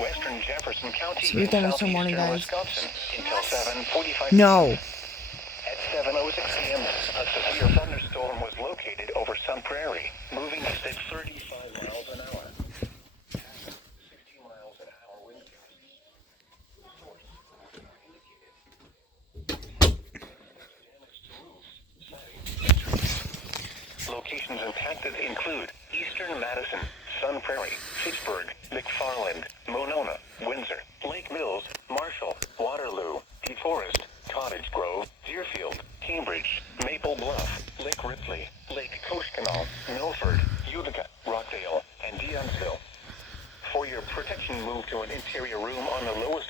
Western Jefferson County So we're in done with some morning, southeastern guys. Wisconsin until 7:45. No. At 7:06 p.m., a severe thunderstorm was located over Sun Prairie, moving at 35 miles an hour. 60 miles an hour wind gusts. Source indicated. Locations impacted include Eastern Madison, Sun Prairie, Fitchburg, McFarland, Monona, Windsor, Lake Mills, Marshall, Waterloo, DeForest, Cottage Grove, Deerfield, Cambridge, Maple Bluff, Lake Ripley, Lake Koshkonong, Milford, Utica, Rockdale, and Deonsville. For your protection, move to an interior room on the lowest